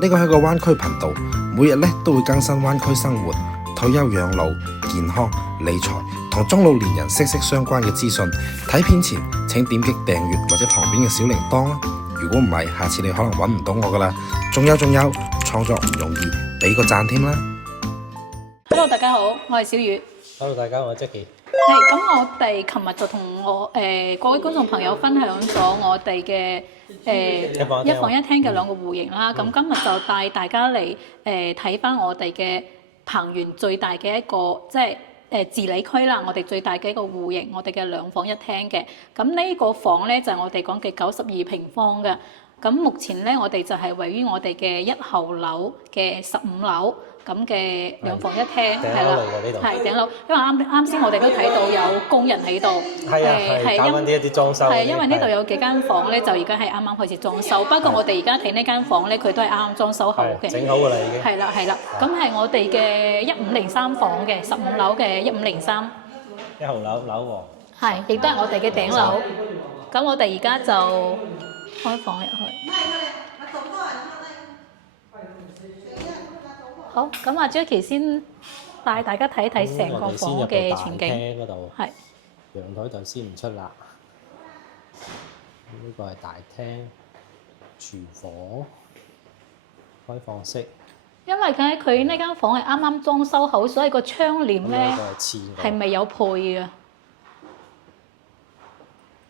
呢個係個灣區頻道，每日咧都會更新灣區生活、退休養老、健康、理財同中老年人息息相關嘅資訊。睇片前請點擊訂閱或者旁邊嘅小鈴鐺啦。如果唔係，下次你可能揾唔到我噶啦。仲有，創作唔容易，俾個讚添啦。Hello， 大家好，我係小雨。Hello， 大家好，我係 Jackie。咁我哋琴日就同各位觀眾朋友分享咗我哋嘅一房一廳嘅兩個戶型啦。咁今日就帶大家嚟睇翻我哋嘅彭園最大嘅一個即係治理區啦。我哋最大嘅一個戶型，我哋嘅兩房一廳嘅。咁呢個房咧就係我哋講嘅92平方嘅。咁目前咧我哋就係位於我哋嘅一號樓嘅15樓。咁嘅兩房一廳係啦，係頂樓，因為啱先我哋都睇到有工人喺度，係搞緊啲裝修。係因為呢度有幾間房咧，就而家係啱啱開始裝修。不過我哋而家睇呢間房咧，佢都係啱啱裝修好嘅，整好㗎啦已經。係啦，咁係我哋嘅1503房嘅15樓嘅1503。一號樓樓王。係，亦都係我哋嘅頂樓。咁我哋而家就開房入去。好，咁阿 Jackie 先帶大家睇睇成個房嘅全景。係。陽台就先唔出啦。呢個係大廳、廚房、開放式。因為佢呢間房係啱啱裝修好，所以個窗簾咧係未有配嘅。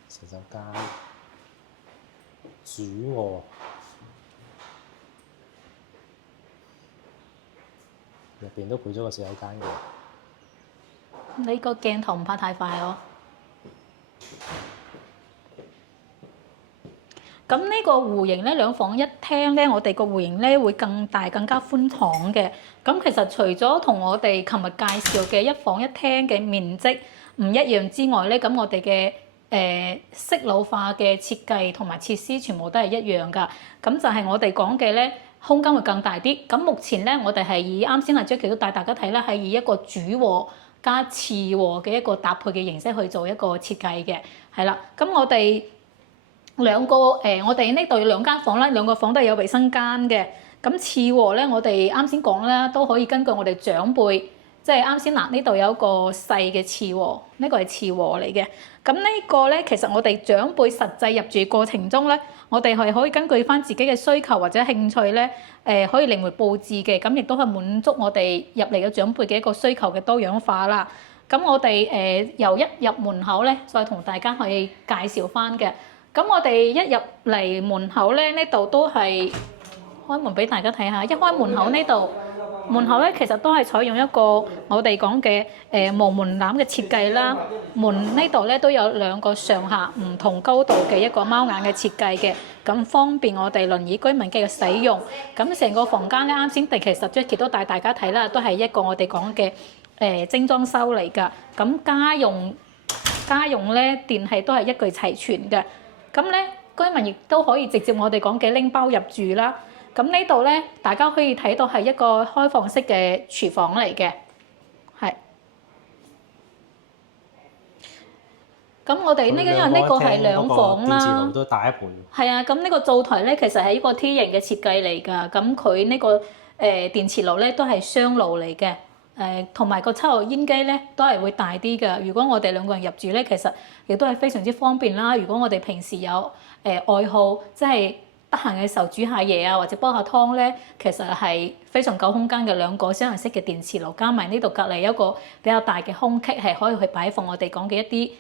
洗手間、主臥。入邊都配咗個洗手間嘅。你個鏡頭唔怕太快哦。咁呢個戶型咧，兩房一廳咧，我哋個戶型咧會更大、更加寬敞嘅。咁其實除咗同我哋琴日介紹嘅一房一廳嘅面積唔一樣之外咧，咁我哋嘅適老化嘅設計同埋設施全部都係一樣㗎。咁就係我哋講嘅咧。空間會更大啲，咁目前咧，我哋係以啱先阿 Jackie 都帶大家睇啦，係以一個主臥加次臥嘅一個搭配嘅形式去做一個設計嘅，係啦。咁我哋兩個我哋呢度有兩間房啦，兩個房都係有衛生間嘅。咁次臥咧，我哋啱先講啦，都可以根據我哋長輩，即係啱先嗱，呢度有一個細嘅次臥，呢個係次臥嚟嘅。咁呢個咧，其實我哋長輩實際入住過程中咧，我哋係可以根據翻自己嘅需求或者興趣咧，可以靈活佈置嘅，咁亦都係滿足我哋入嚟嘅長輩嘅一個需求嘅多樣化啦。咁我哋由一入門口咧，再同大家去介紹翻嘅。咁我哋一入嚟門口咧，呢度都係開門俾大家睇下。一開門口呢度，門口咧其實都係採用一個我哋講嘅無門檻嘅設計啦。門呢度咧都有兩個上下唔同高度嘅一個貓眼嘅設計嘅，咁方便我哋輪椅居民嘅使用。咁成個房間咧，啱先其實 Jackie 都帶大家睇啦，都係一個我哋講嘅精裝修嚟㗎。咁家用咧電器都係一具齊全嘅。咁咧居民亦都可以直接我哋講嘅拎包入住啦。咁呢度咧，大家可以睇到係一個開放式嘅廚房嚟嘅，係。咁我哋呢個因為呢個係兩房啦，電磁爐都大一盤。係啊，咁呢個灶台咧其實係一個 T 型嘅設計嚟㗎。咁佢呢個電磁爐咧都係雙爐嚟嘅，同埋個抽油煙機咧都係會大啲㗎。如果我哋兩個人入住咧，其實亦都係非常之方便啦。如果我哋平時有愛好，即係得閒嘅時候煮下嘢啊，或者煲下湯咧，其實係非常夠空間嘅兩個雙人式嘅電磁爐，加埋呢度隔離一個比較大嘅空隙，係可以去擺放我哋講嘅一啲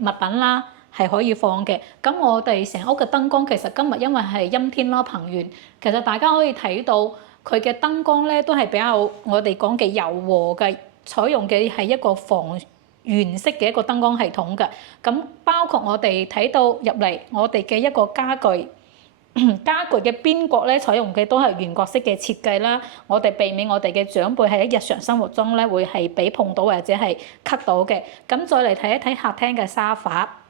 物品啦，係可以放嘅。咁我哋成屋嘅燈光其實今日因為係陰天啦，彭園，其實大家可以睇到佢嘅燈光咧都係比較我哋講嘅柔和嘅，採用嘅係一個防圓式嘅一個燈光系統嘅。咁包括我哋睇到入嚟，我哋嘅一個家具嘅邊角咧，採用嘅都係圓角式嘅設計啦。我哋避免我哋嘅長輩喺日常生活中咧會係俾碰到或者係咳到嘅。咁再嚟睇一睇客廳嘅沙發，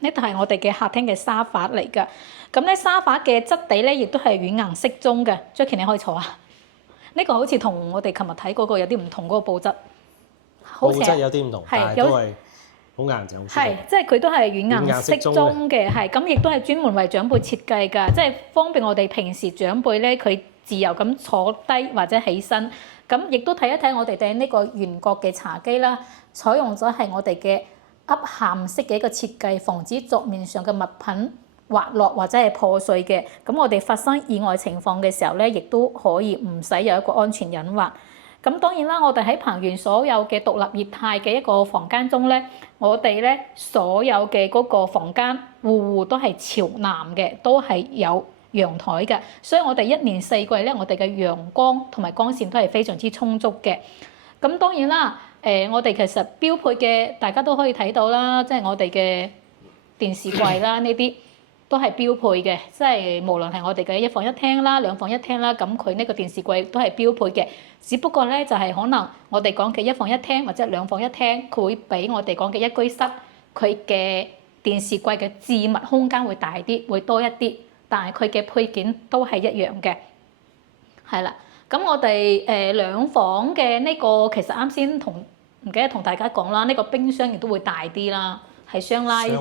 呢度係我哋嘅客廳嘅沙發嚟㗎。咁咧沙發嘅質地咧亦都係軟硬適中嘅。Jackie 你可以坐啊。呢個好似同我哋琴日睇嗰個有啲唔同嗰個布質。布質有啲唔同，但係都係好硬淨，好舒服。係，即係佢都係軟硬軟硬適適中嘅，係咁亦都係專門為長輩設計㗎，即係方便我哋平時長輩咧佢自由咁坐低或者起身。咁亦都睇一睇我哋嘅呢個圓角嘅茶几啦，採用咗係我哋嘅凹陷式嘅一個設計，防止桌面上嘅物品滑落或者係破碎嘅。咁我哋發生意外情況嘅時候咧，亦都可以唔使有一個安全隱患。咁當然啦，我哋喺彭園所有嘅獨立業態嘅一個房間中咧，我哋咧所有嘅嗰個房間戶戶都係朝南嘅，都係有陽台嘅，所以我哋一年四季咧，我哋嘅陽光同埋光線都係非常之充足嘅。咁當然啦，我哋其實標配嘅大家都可以睇到啦，即係我哋嘅電視櫃啦，呢啲都係標配嘅，即係無論係我哋嘅一房一廳啦、兩房一廳啦，咁佢呢個電視櫃都係標配嘅。只不過咧，就係可能我哋講嘅一房一廳或者兩房一廳，佢會比我哋講嘅一居室，佢嘅電視櫃嘅置物空間會大啲，會多一啲。但係佢嘅配件都係一樣嘅，係啦。咁我哋兩房嘅呢個其實啱先唔記得同大家講啦，呢個冰箱亦都會大啲啦，係雙拉，係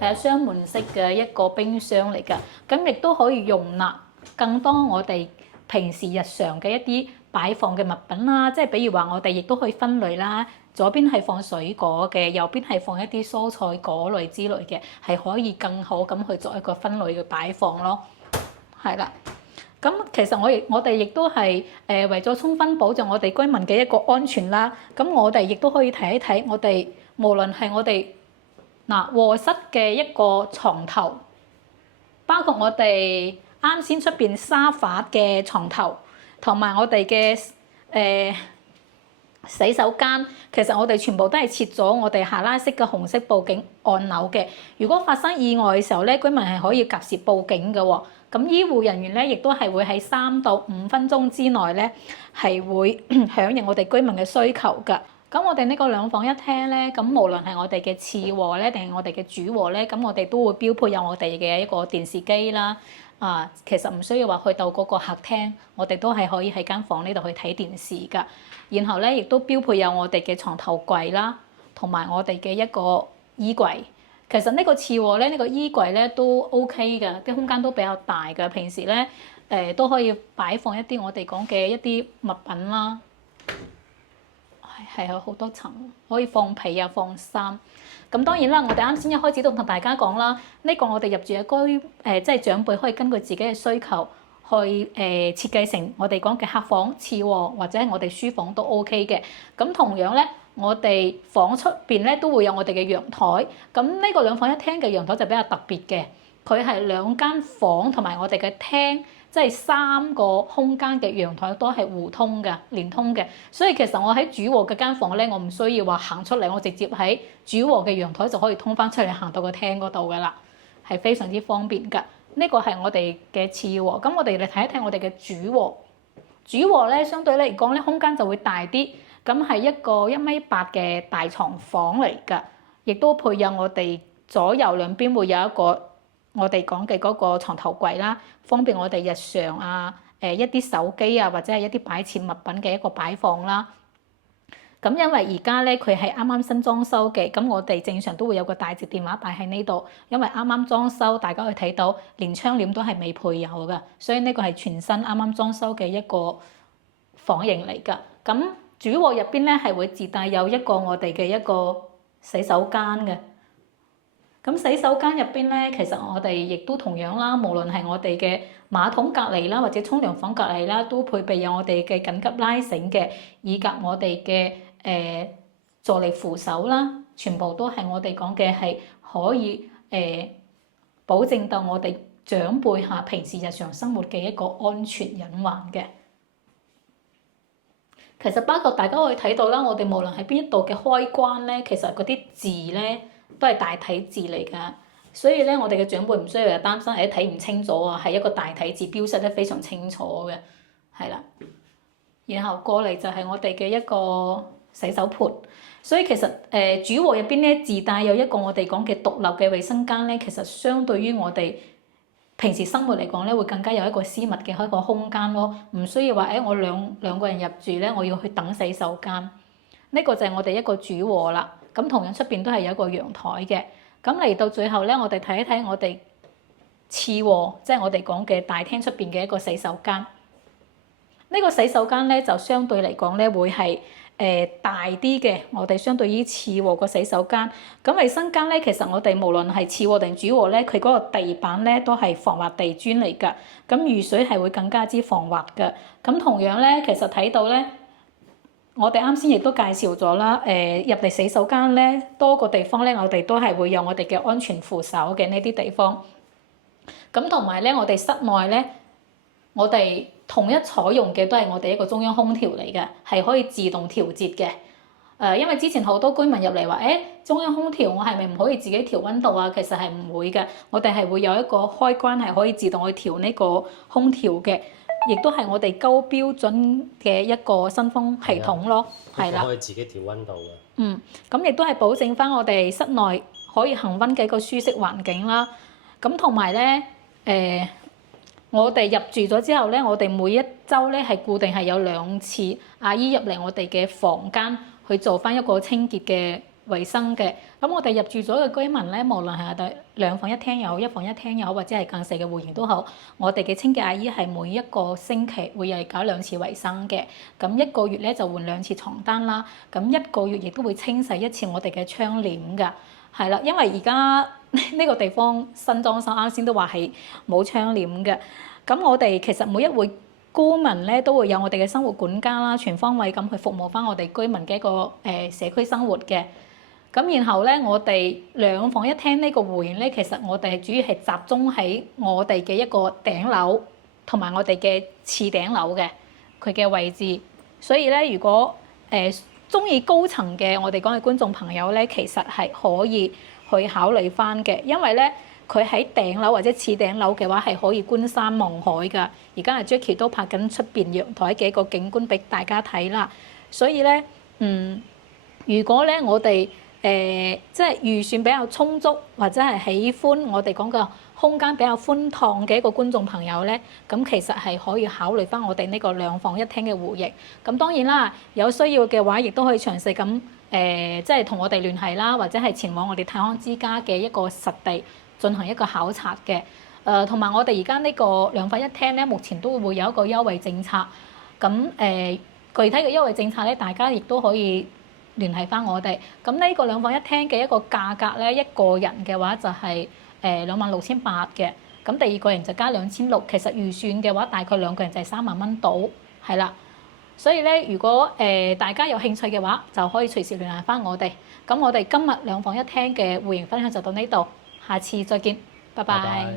啊雙門式嘅一個冰箱嚟㗎。咁亦都可以容納更多我哋平時日常嘅一啲擺放嘅物品啦，即係比如話我哋亦都可以分類啦。左邊係放水果嘅，右邊係放一啲蔬菜果類之類嘅，係可以更好咁去做一個分類嘅擺放咯。係啦，咁其實我哋亦都係為咗充分保障我哋居民嘅一個安全啦。咁我哋亦都可以睇一睇我哋無論係我哋臥室嘅一個床頭，包括我哋啱先出邊沙發嘅床頭，同埋我哋嘅洗手間，其實我哋全部都係設咗我哋下拉式嘅紅色報警按鈕嘅。如果發生意外嘅時候咧，居民係可以及時報警嘅喎。咁醫護人員咧，亦都係會喺3到5分鐘之內咧，係會響應我哋居民嘅需求㗎。咁我哋呢個兩房一廳咧，咁無論係我哋嘅次臥咧，定係我哋嘅主臥咧，咁我哋都會標配有我哋嘅一個電視機啦。其實唔需要話去到嗰個客廳，我哋都係可以喺間房呢度去睇電視㗎。然後咧，亦都標配有我哋嘅床頭櫃啦，同埋我哋嘅一個衣櫃。其實呢個次臥咧，呢個衣櫃咧都 OK 嘅，啲空間都比較大嘅。平時咧都可以擺放一啲我哋講嘅一啲物品啦。係有好多層，可以放被啊，放衫。咁當然啦，我哋啱先一開始都同大家講啦，呢個我哋入住嘅即係長輩可以根據自己嘅需求去設計成我哋講嘅客房、次臥或者係我哋書房都 OK 嘅。咁同樣咧，我哋房出邊咧都會有我哋嘅陽台。咁呢個兩房一廳嘅陽台就比較特別嘅，佢係2間房同埋我哋嘅廳，即係3個空間嘅陽台都係互通嘅、連通嘅。所以其實我喺主臥嘅間房咧，我唔需要話行出嚟，我直接喺主臥嘅陽台就可以通翻出嚟，行到個廳嗰度噶啦，係非常之方便㗎。呢個係我哋嘅次臥。咁我哋嚟睇一睇我哋嘅主臥。主臥咧相對嚟講咧空間就會大啲，咁係一個1.8米嘅大床房嚟㗎，亦都配有我哋左右兩邊會有一個我哋講嘅嗰個床頭櫃啦，方便我哋日常啊一啲手機啊或者係一啲擺設物品嘅一個擺放啦。咁因為而家咧佢係啱啱新裝修嘅，咁我哋正常都會有個大隻電話擺喺呢度，因為啱啱裝修，大家可以睇到連窗簾都係未配有㗎，所以呢個係全新啱啱裝修嘅一個房型嚟㗎。咁主臥入邊咧係會自帶有一個我哋嘅一個洗手間嘅。咁洗手間入邊咧，其實我哋亦都同樣啦，無論係我哋嘅馬桶隔離啦，或者沖涼房隔離啦，都配備有我哋嘅緊急拉繩嘅，以及我哋嘅助力扶手啦，全部都係我哋講嘅係可以保證到我哋長輩下平時日常生活嘅一個安全隱患嘅。其實包括大家可以睇到啦，我哋無論係邊一度嘅開關咧，其實嗰啲字咧都係大體字嚟㗎，所以咧我哋嘅長輩唔需要又擔心係睇唔清楚啊，係一個大體字標示得非常清楚嘅，係啦。然後過嚟就係我哋嘅一個洗手盆，所以其實主臥入邊咧自帶有一個我哋講嘅獨立嘅衛生間咧，其實相對於我哋平時生活嚟講咧，會更加有一個私密嘅一個空間咯，唔需要話我兩個人入住咧，我要去等洗手間。呢個就係我哋一個主臥啦。咁同樣出邊都係有一個陽台嘅。咁嚟到最後咧，我哋睇一睇我哋次臥，即係我哋講嘅大廳出邊嘅一個洗手間。呢個洗手間咧就相對嚟講咧會係大啲嘅，我哋相對於次臥個洗手間。咁衞生間咧，其實我哋無論係次臥定主臥咧，佢嗰個地板咧都係防滑地磚嚟㗎。咁遇水係會更加之防滑㗎。咁同樣咧，其實睇到咧，我哋啱先亦都介紹咗啦。入嚟洗手間咧，多個地方咧，我哋都係會有我哋嘅安全扶手嘅呢啲地方。咁同埋咧，我哋室內咧，我哋同一採用嘅都係我哋一個中央空調嚟嘅，係可以自動調節嘅。因為之前好多居民入嚟話，中央空調我係咪唔可以自己調溫度啊？其實係唔會嘅，我哋係會有一個開關係可以自動去調呢個空調嘅，亦都係我哋高標準嘅一個新風系統咯，係啦。可以自己調溫度嘅。咁亦都係保證翻我哋室內可以恆溫嘅一個舒適環境啦。咁同埋咧，我哋入住咗之後咧，我哋每一週咧係固定係有2次阿姨入嚟我哋嘅房間去做翻一個清潔嘅衞生嘅。咁我哋入住咗嘅居民咧，無論係2房1廳又好，1房1廳又好，或者係更細嘅戶型都好，我哋嘅清潔阿姨係每一個星期會係搞2次衞生嘅。咁1個月咧就換2次床單啦。咁1個月亦都會清洗1次我哋嘅窗簾㗎。係啦，因為而家呢個地方新裝修，啱先都話係冇窗簾嘅。咁我哋其實每一戶居民咧都會有我哋嘅生活管家啦，全方位咁去服務翻我哋居民嘅一個社區生活嘅。咁然後咧，我哋2房1廳呢個戶型咧，其實我哋係主要係集中喺我哋嘅一個頂樓同埋我哋嘅次頂樓嘅佢嘅位置。所以咧，如果中意高層嘅我哋講嘅觀眾朋友咧，其實係可以去考慮翻嘅，因為咧佢喺頂樓或者次頂樓嘅話係可以觀山望海㗎。而家阿 Jackie 都拍緊出邊陽台嘅一個景觀俾大家睇啦。所以咧，如果咧我哋即係預算比較充足，或者係喜歡我哋講嘅空間比較寬敞嘅一個觀眾朋友咧，咁其實係可以考慮翻我哋呢個2房1廳嘅戶型。咁當然啦，有需要嘅話，亦都可以詳細咁即係同我哋聯繫啦，或者係前往我哋泰康之家嘅一個實地進行一個考察嘅。同埋我哋而家呢個2房1廳咧，目前都會有一個優惠政策。咁具體嘅優惠政策咧，大家亦都可以聯繫翻我哋。咁呢個2房1廳嘅一個價格咧，一個人嘅話就係26,800嘅。咁第二個人就加2,600。其實預算嘅話，大概2個人就係3萬蚊到，係啦。所以咧，如果大家有興趣嘅話，就可以隨時聯繫翻我哋。咁我哋今日2房1廳嘅戶型分享就到呢度，下次再見，拜拜。